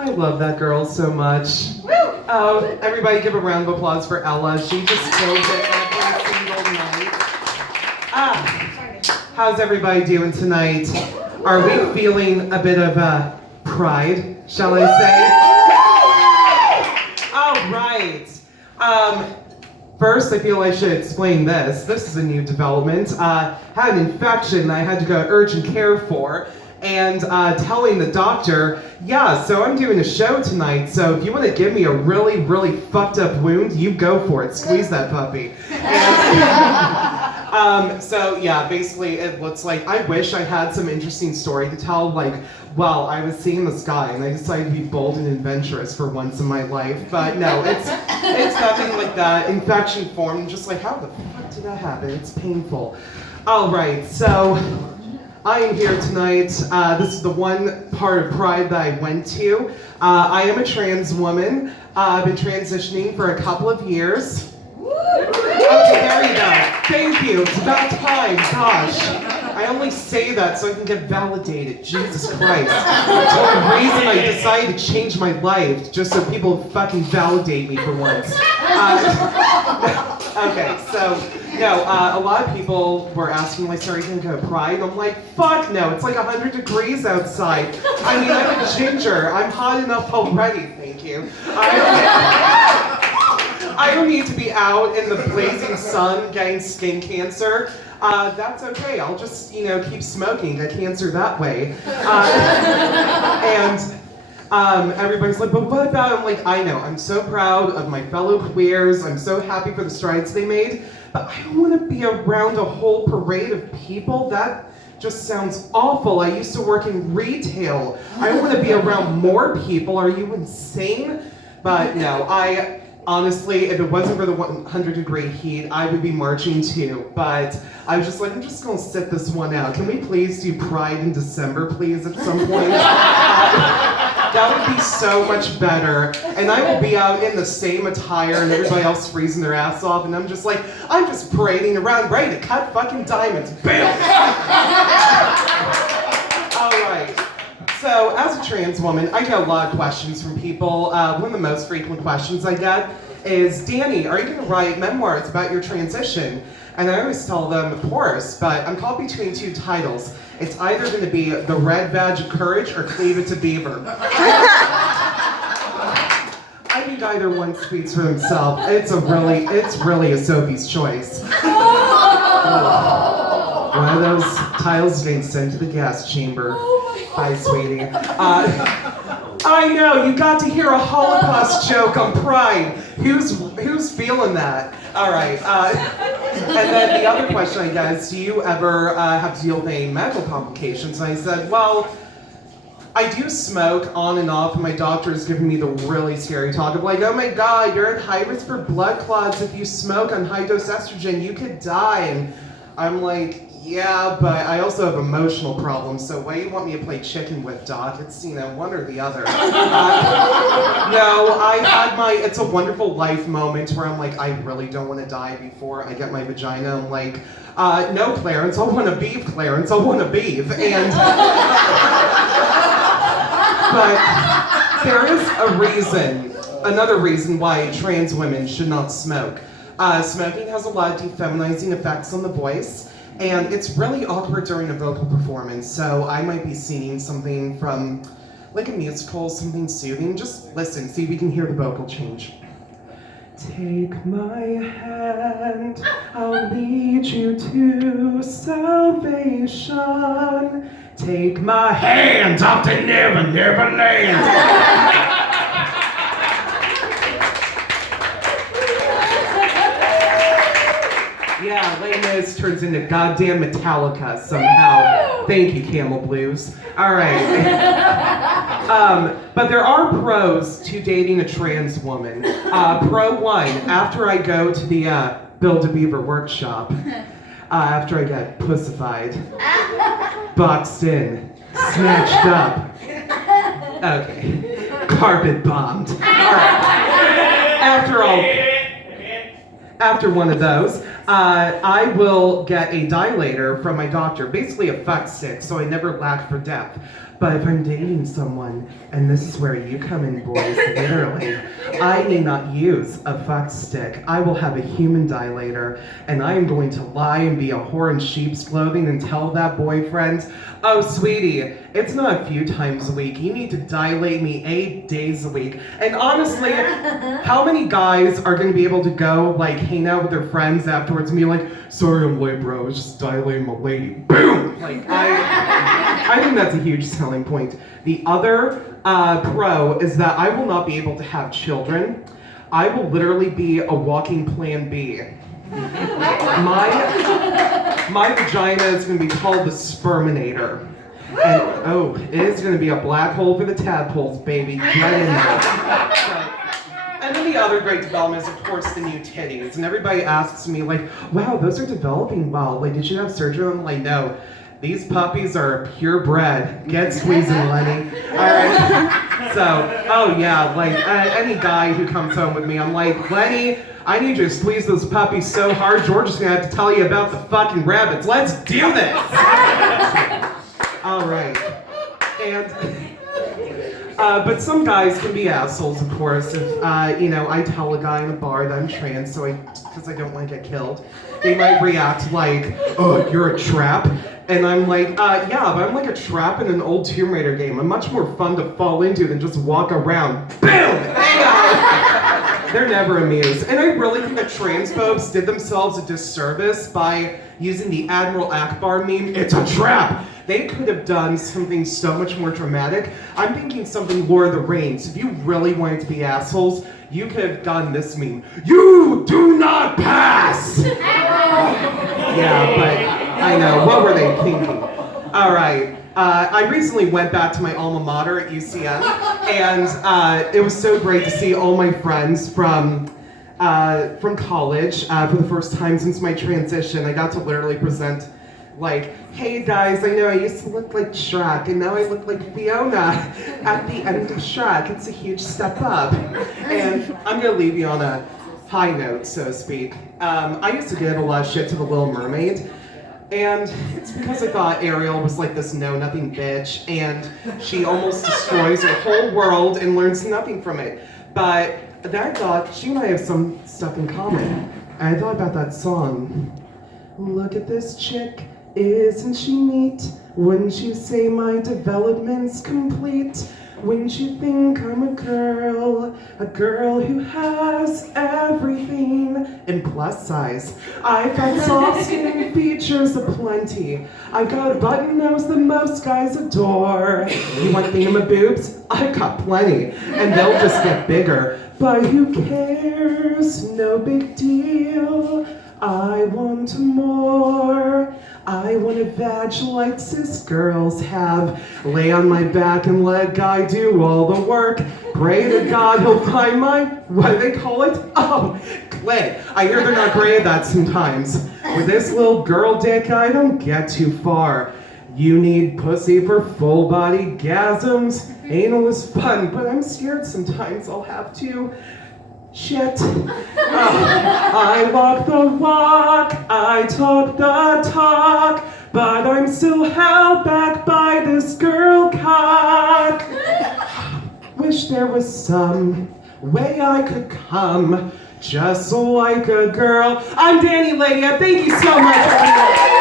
I love that girl so much. Everybody give a round of applause for Ella. She just kills it every single night. How's everybody doing tonight? Are we feeling a bit of pride, shall I say? All right. First, I feel I should explain this. This is a new development. Had an infection I had to go to urgent care for. And telling the doctor, yeah, so I'm doing a show tonight, so if you want to give me a really, really fucked up wound, you go for it. Squeeze that puppy. And, so yeah, basically it looks like, I wish I had some interesting story to tell, like, well, I was seeing the sky and I decided to be bold and adventurous for once in my life, but no, it's nothing like that. Infection formed, just like, how the fuck did that happen? It's painful. All right, so I am here tonight. This is the one part of Pride that I went to. I am a trans woman. I've been transitioning for a couple of years. Okay, there you go. Thank you. It's about time. Gosh. I only say that so I can get validated. Jesus Christ. It's the only reason I decided to change my life, just so people fucking validate me for once. Okay, so, no, a lot of people were asking, like, so are you going to go to Pride? I'm like, fuck no, it's like 100 degrees outside. I mean, I'm a ginger. I'm hot enough already, thank you. I don't need to be out in the blazing sun getting skin cancer. That's okay, I'll just, keep smoking, get cancer that way. Everybody's like, but what about, I'm like, I know, I'm so proud of my fellow queers, I'm so happy for the strides they made, but I don't want to be around a whole parade of people. That just sounds awful. I used to work in retail. I don't want to be around more people. Are you insane? But no, honestly, if it wasn't for the 100-degree heat, I would be marching too. But I was just like, I'm just going to sit this one out. Can we please do Pride in December, please, at some point? That would be so much better. And I will be out in the same attire and everybody else freezing their ass off. And I'm just parading around ready to cut fucking diamonds. Bam! All right. So, as a trans woman, I get a lot of questions from people. One of the most frequent questions I get is, Danny, are you going to write memoirs about your transition? And I always tell them, of course, but I'm caught between two titles. It's either going to be The Red Badge of Courage or Cleave It to Beaver. I think either one speaks for himself. It's really a Sophie's choice. One of those titles getting sent to the gas chamber. Bye, sweetie. I know, you got to hear a Holocaust joke on Pride. Who's feeling that? All right. And then the other question I get is, do you ever have to deal with any medical complications? And I said, well, I do smoke on and off, and my doctor is giving me the really scary talk of like, oh my God, you're at high risk for blood clots. If you smoke on high-dose estrogen, you could die. And I'm like, yeah, but I also have emotional problems, so what do you want me to play chicken with, Doc? It's, one or the other. No, I had it's a wonderful life moment where I'm like, I really don't want to die before I get my vagina. I'm like, no, Clarence, I want to beef, Clarence, I want to beef. And, but there is another reason why trans women should not smoke. Smoking has a lot of defeminizing effects on the voice. And it's really awkward during a vocal performance, so I might be singing something from, like a musical, something soothing. Just listen, see if you can hear the vocal change. Take my hand, I'll lead you to salvation. Take my hand off to Never, Never Land. Yeah, Les Mis turns into goddamn Metallica somehow. Thank you, Camel Blues. All right. But there are pros to dating a trans woman. Pro one, after I go to the Build a Beaver workshop, after I get pussified, boxed in, snatched up, okay, carpet bombed. All right. After one of those, I will get a dilator from my doctor, basically a fuck stick, so I never lack for depth. But if I'm dating someone, and this is where you come in, boys, literally, I may not use a fuck stick. I will have a human dilator, and I am going to lie and be a whore in sheep's clothing and tell that boyfriend, oh, sweetie, it's not a few times a week. You need to dilate me 8 days a week. And honestly, how many guys are going to be able to go, like, hang out with their friends afterwards and be like, sorry I'm late, bro, I was just dilating my lady. Boom! Like, I think that's a huge selling point. The other pro is that I will not be able to have children. I will literally be a walking plan B. My vagina is going to be called the sperminator. And oh, it is going to be a black hole for the tadpoles, baby. Get in there. And then the other great development is, of course, the new titties. And everybody asks me, like, wow, those are developing well. Like, did you have surgery on them? Like, no. These puppies are purebred. Get squeezing, Lenny. All right. So, oh yeah, like any guy who comes home with me, I'm like, Lenny, I need you to squeeze those puppies so hard, George is gonna have to tell you about the fucking rabbits. Let's do this. All right. And, but some guys can be assholes, of course. If, I tell a guy in a bar that I'm trans, because I don't want to get killed, they might react like, oh, you're a trap. And I'm like, yeah, but I'm like a trap in an old Tomb Raider game. I'm much more fun to fall into than just walk around. Boom! They're never amused. And I really think that transphobes did themselves a disservice by using the Admiral Akbar meme, it's a trap. They could have done something so much more dramatic. I'm thinking something Lord of the Rings. If you really wanted to be assholes, you could have done this meme. You do not pass! Yeah, but I know, what were they thinking? All right, I recently went back to my alma mater at UCM, and it was so great to see all my friends from college for the first time since my transition. I got to literally present, like, hey guys, I know I used to look like Shrek, and now I look like Fiona at the end of Shrek. It's a huge step up. And I'm gonna leave you on a high note, so to speak. I used to give a lot of shit to The Little Mermaid, and it's because I thought Ariel was like this know-nothing bitch, and she almost destroys her whole world and learns nothing from it. But then I thought, she and I have some stuff in common. And I thought about that song. Look at this chick, isn't she neat? Wouldn't you say my development's complete? Wouldn't you think I'm a girl who has everything in plus size? I've got soft skin features aplenty. I've got a button nose that most guys adore. You want thingamaboobs? I've got plenty, and they'll just get bigger. But who cares? No big deal. I want more. I want a vag like cis girls have. Lay on my back and let guy do all the work. Pray to God he'll find my, what do they call it? Oh, clit. I hear they're not great at that sometimes. With this little girl dick, I don't get too far. You need pussy for full body gasms. Anal is fun, but I'm scared sometimes I'll have to. Shit. I walk the walk, I talk the talk, but I'm still held back by this girl cock. Wish there was some way I could come just like a girl. I'm Danny Ladia. Thank you so much, everyone.